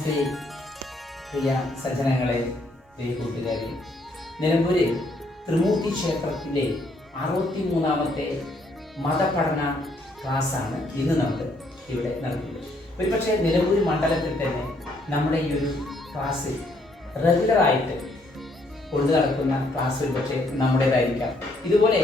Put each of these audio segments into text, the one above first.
പ്രിയ സജ്ജനങ്ങളെ കൂട്ടുകാരി നിലമ്പൂര് ത്രിമൂർത്തി ക്ഷേത്രത്തിലെ അറുപത്തി മൂന്നാമത്തെ മതപഠന ക്ലാസ്സാണ് ഇന്ന് നമുക്ക് ഇവിടെ നടക്കുന്നത്. ഒരുപക്ഷെ നിലമ്പൂർ മണ്ഡലത്തിൽ തന്നെ നമ്മുടെ ഈ ഒരു ക്ലാസ് റെഗുലറായിട്ട് കൊണ്ടു നടക്കുന്ന ക്ലാസ് ഒരുപക്ഷെ നമ്മുടേതായിരിക്കാം. ഇതുപോലെ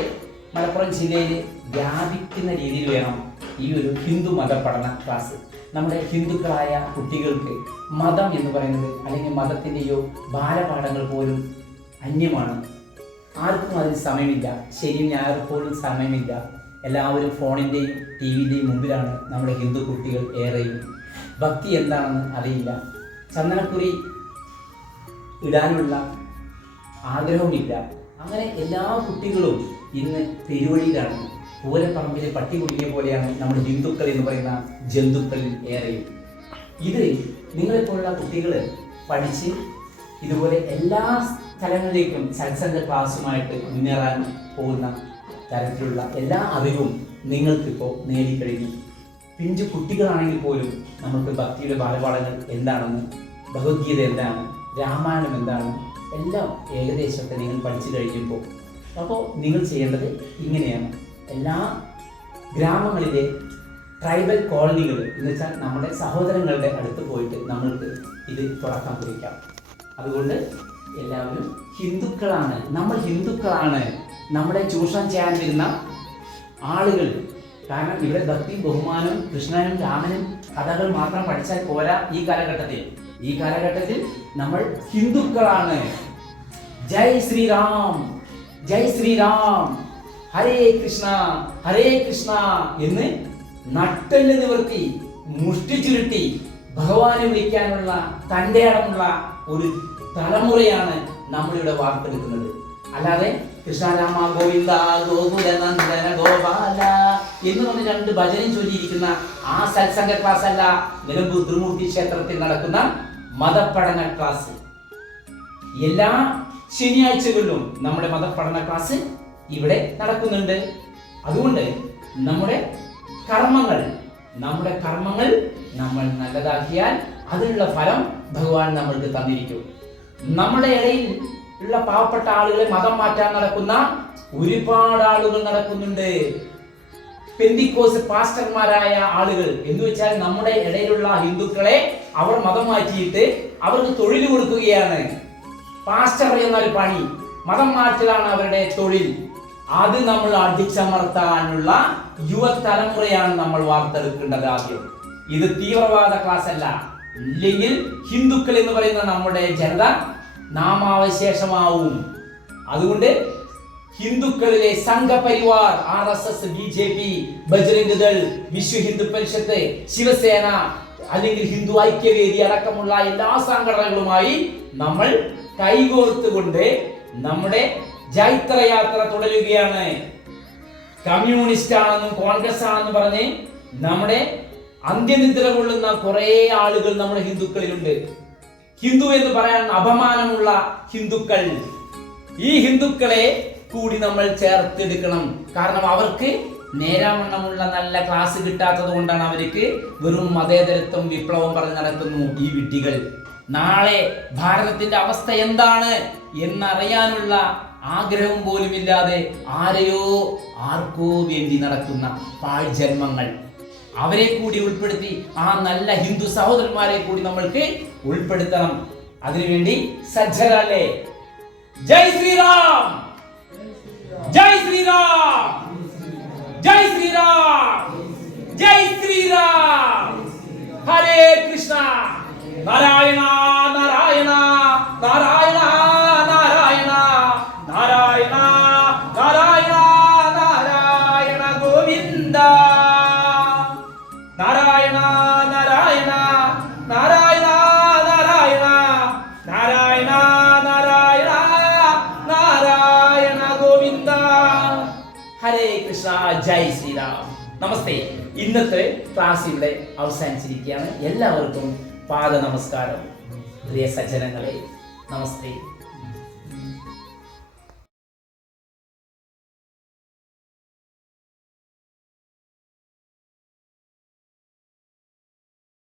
മലപ്പുറം ജില്ലയിൽ വ്യാപിക്കുന്ന രീതിയിൽ വേണം ഈ ഒരു ഹിന്ദു മത പഠന ക്ലാസ് നമ്മുടെ ഹിന്ദുക്കളായ കുട്ടികൾക്ക് മതം എന്ന് പറയുന്നത് അല്ലെങ്കിൽ മതത്തിന്റെയോ ബാലപാഠങ്ങൾ പോലും അന്യമാണ്. ആർക്കും അതിന് സമയമില്ല. ശരി ഞായർ പോലും സമയമില്ല. എല്ലാവരും ഫോണിന്റെയും ടി വിന്റെയും മുമ്പിലാണ് നമ്മുടെ ഹിന്ദു കുട്ടികൾ ഏറെയും. ഭക്തി എന്താണെന്ന് അറിയില്ല. ചന്ദനക്കുറി ഇടാനുള്ള ആഗ്രഹവുമില്ല. അങ്ങനെ എല്ലാ കുട്ടികളും ഇന്ന് തെരുവഴിയിലാണ് പൂരപ്പറമ്പിലെ പട്ടി കുടുങ്ങിയ പോലെയാണ് നമ്മുടെ ഹിന്ദുക്കൾ എന്ന് പറയുന്ന ജന്തുക്കളിൽ ഏറെയും. ഇത് നിങ്ങളെപ്പോലുള്ള കുട്ടികൾ പഠിച്ച് ഇതുപോലെ എല്ലാ സ്ഥലങ്ങളിലേക്കും സത്സംഗ ക്ലാസ്സുമായിട്ട് മുന്നേറാൻ പോകുന്ന തരത്തിലുള്ള എല്ലാ അറിവും നിങ്ങൾക്കിപ്പോൾ നേടിക്കഴിഞ്ഞു. പിഞ്ചു കുട്ടികളാണെങ്കിൽ പോലും നമുക്ക് ഭക്തിയുടെ ബാലപാഠങ്ങൾ എന്താണെന്ന് ഭഗവത്ഗീത എന്താണ് രാമായണം എന്താണ് എല്ലാം ഏകദേശമൊക്കെ നിങ്ങൾ പഠിച്ചു കഴിഞ്ഞപ്പോൾ അപ്പോൾ നിങ്ങൾ ചെയ്യേണ്ടത് ഇങ്ങനെയാണ്. എല്ലാ ഗ്രാമങ്ങളിലെ ട്രൈബൽ കോളനികൾ എന്ന് വെച്ചാൽ നമ്മുടെ സഹോദരങ്ങളുടെ അടുത്ത് പോയിട്ട് നമ്മൾക്ക് ഇത് തുറക്കാൻ കുറിക്കാം അതുകൊണ്ട് എല്ലാവരും ഹിന്ദുക്കളാണ്. നമ്മൾ ഹിന്ദുക്കളാണ്. നമ്മളെ ചൂഷണം ചെയ്യാൻ വരുന്ന ആളുകൾ. കാരണം ഇവിടെ ഭക്തി ബഹുമാനം കൃഷ്ണനും രാമനും കഥകൾ മാത്രം പഠിച്ചാൽ പോരാ ഈ കാലഘട്ടത്തിൽ. ഈ കാലഘട്ടത്തിൽ നമ്മൾ ഹിന്ദുക്കളാണ്. ജയ് ശ്രീറാം ജയ് ശ്രീരാം. ഹരേ കൃഷ്ണ ഹരേ കൃഷ്ണ എന്ന് നട്ടൽ നിവർത്തി മുഷ്ടി ചുരുട്ടി ഭഗവാനെ വിളിക്കാനുള്ള തന്റെ അടമുള്ള ഒരു തലമുറയാണ് നമ്മളിവിടെ വാർത്തെടുക്കുന്നത്. അല്ലാതെ കൃഷ്ണരാമ ഗോവിന്ദ ഗോകുല നന്ദന ഗോപാല എന്ന് പറഞ്ഞ് രണ്ട് ഭജനം ചൊല്ലിയിരിക്കുന്ന ആ സത്സംഗ ക്ലാസ് അല്ല നിലമ്പൂർ ത്രിമൂർത്തി ക്ഷേത്രത്തിൽ നടക്കുന്ന മതപഠന ക്ലാസ്. എല്ലാ ശനിയാഴ്ചകളിലും നമ്മുടെ മതപഠന ക്ലാസ് ഇവിടെ നടക്കുന്നുണ്ട്. അതുകൊണ്ട് നമ്മുടെ കർമ്മങ്ങൾ നമ്മുടെ കർമ്മങ്ങൾ നമ്മൾ നല്ലതാക്കിയാൽ അതിനുള്ള ഫലം ഭഗവാൻ നമ്മൾക്ക് തന്നിരിക്കും. നമ്മുടെ ഇടയിൽ ഉള്ള പാവപ്പെട്ട ആളുകളെ മതം മാറ്റാൻ നടക്കുന്ന ഒരുപാട് ആളുകൾ നടക്കുന്നുണ്ട്. പെന്തിക്കോസ് പാസ്റ്റർമാരായ ആളുകൾ എന്ന് വെച്ചാൽ നമ്മുടെ ഇടയിലുള്ള ഹിന്ദുക്കളെ അവർ മതം മാറ്റിയിട്ട് അവർക്ക് തൊഴിൽ കൊടുക്കുകയാണ്. പാസ്റ്റർ എന്നാൽ പണി. മതം മാറ്റലാണ് അവരുടെ തൊഴിൽ. അത് നമ്മൾ അടിച്ചമർത്താനുള്ള യുവതലമുറയാണ് നമ്മൾ വാർത്തെടുക്കേണ്ടത് ആദ്യം. ഇത് തീവ്രവാദ ക്ലാസ് അല്ല ഇല്ലെങ്കിൽ ഹിന്ദുക്കൾ എന്ന് പറയുന്ന നമ്മുടെ ജനത നാമാവശേഷമാവും. അതുകൊണ്ട് ഹിന്ദുക്കളിലെ Sangh Parivar R S S B J P Bajrang Dal Vishwa Hindu Parishad Shiv Sena അല്ലെങ്കിൽ ഹിന്ദു ഐക്യവേദി അടക്കമുള്ള എല്ലാ സംഘടനകളുമായി നമ്മൾ കൈകോർത്തുകൊണ്ട് നമ്മുടെ ജൈത്രയാത്ര തുടരുകയാണ്. കമ്മ്യൂണിസ്റ്റ് ആണെന്നും കോൺഗ്രസ് ആണെന്നും പറഞ്ഞ് നമ്മുടെ അന്ത്യനിദ്ര കൊള്ളുന്ന കുറെ ആളുകൾ നമ്മുടെ ഹിന്ദുക്കളിലുണ്ട്. ഹിന്ദു എന്ന് പറയാൻ അപമാനമുള്ള ഹിന്ദുക്കൾ. ഈ ഹിന്ദുക്കളെ കൂടി നമ്മൾ ചേർത്തെടുക്കണം. കാരണം അവർക്ക് നേരാവണ്ണമുള്ള നല്ല ക്ലാസ് കിട്ടാത്തത് കൊണ്ടാണ് അവർക്ക് വെറും മതേതരത്വം വിപ്ലവം പറഞ്ഞ് നടക്കുന്നു ഈ വിഡ്ഢികൾ. നാളെ ഭാരതത്തിന്റെ അവസ്ഥ എന്താണ് എന്നറിയാനുള്ള ആഗ്രഹം പോലുമില്ലാതെ ആരെയോ ആർക്കോ വേണ്ടി നടക്കുന്ന പാഴ്ജന്മങ്ങൾ അവരെ കൂടി ഉൾപ്പെടുത്തി ആ നല്ല ഹിന്ദു സഹോദരന്മാരെ കൂടി നമ്മൾക്ക് ഉൾപ്പെടുത്തണം. അതിനുവേണ്ടി സജ്ജരല്ലേ? ജയ് ശ്രീറാം! ജയ് ശ്രീറാം! ജയ് ശ്രീറാം! ജയ് ശ്രീറാം! ജയ് ശ്രീരാം നമസ്തേ. ഇന്നത്തെ ക്ലാസ് ഇവിടെ അവസാനിച്ചിരിക്കുകയാണ്. എല്ലാവർക്കും പാദ നമസ്കാരം പ്രിയ സജ്ജനങ്ങളെ നമസ്തേ.